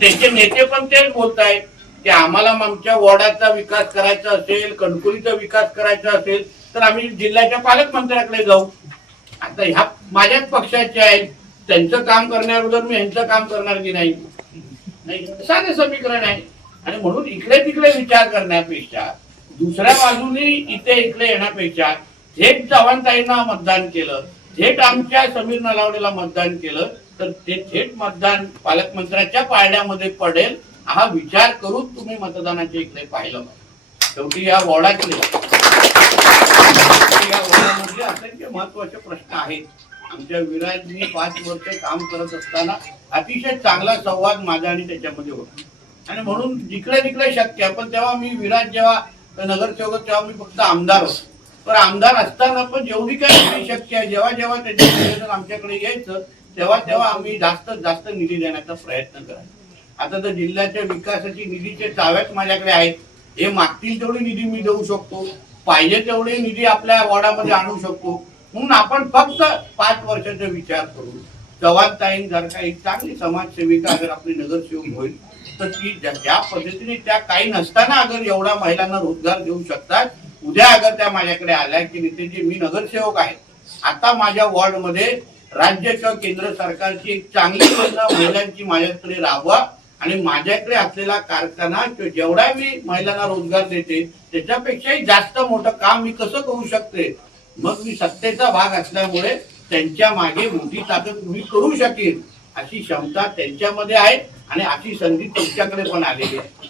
त्यांचे नेते पण तेच बोलतायत की आम्हाला आमच्या वॉर्डाचा विकास करायचा असेल, कणकुलीचा विकास करायचा असेल तर आम्ही जिल्ह्याच्या पालकमंत्र्याकडे जाऊ. आता ह्या माझ्याच पक्षाचे आहेत, त्यांचं काम करण्याबरोबर मी ह्यांचं काम करणार की नाही? साधे समीकरण आहे. आणि म्हणून इकडे तिकडे विचार करण्यापेक्षा, दुसऱ्या बाजूने इकडे येण्यापेक्षा थेट चव्हाणताईंना मतदान केलं, थेट आमच्या समीर नलावडेला मतदान केलं तर ते थेट मतदान पालकमंत्र्याच्या पारड्यामध्ये पडेल हा विचार करून तुम्ही मतदानाच्या इकडे पाहिलं पाहिजे. शेवटी या वॉर्डातले असंख्य महत्वाचे प्रश्न आहेत. आमच्या विराजनी 5 वर्ष काम करत असताना अतिशय चांगला संवाद माझा आणि त्याच्यामध्ये होता. आणि म्हणून जिकडे तिकडे शक्य, पण तेव्हा मी विराज जेव्हा नगरसेवक तेव्हा मी फक्त आमदार होतो. पण आमदार असताना पण जेवढी काही शक्य आहे, जेव्हा जेव्हा त्याच्या आमच्याकडे यायचं तेव्हा तेव्हा आम्ही जास्त निधी देण्याचा प्रयत्न करायचो. आता तर जिल्ह्याच्या विकासाची निधीचे चाव्याच माझ्याकडे आहेत. हे मागतील तेवढी निधी मी देऊ शकतो, पाहिजे तेवढे निधी आपल्या वॉर्डामध्ये आणू शकतो. म्हणून आपण फक्त 5 वर्षाचा विचार करू. चव्हाणताईंसारखा एक चांगली समाजसेविका अगर आपली नगरसेवक होईल तर ती ज्या पद्धतीने त्या काही नसताना अगर एवढ्या महिलांना रोजगार देऊ शकतात, उद्या अगर त्या माझ्याकडे आल्या की नेतेजी मी नगरसेवक आहे, आता माझ्या वॉर्डमध्ये राज्य किंवा केंद्र सरकारची एक चांगली योजना महिलांची माझ्याकडे राबवा आणि माझ्याकडे असलेला कारखाना जेवढा मी महिलांना रोजगार देते त्याच्यापेक्षाही जास्त मोठं काम मी कसं करू शकते, मग मी सत्तेचा भाग असल्यामुळे त्यांच्या मागे मोठी ताकद मी करू शकेन अशी क्षमता त्यांच्यामध्ये आहे आणि अशी संधी तुमच्याकडे पण आलेली आहे.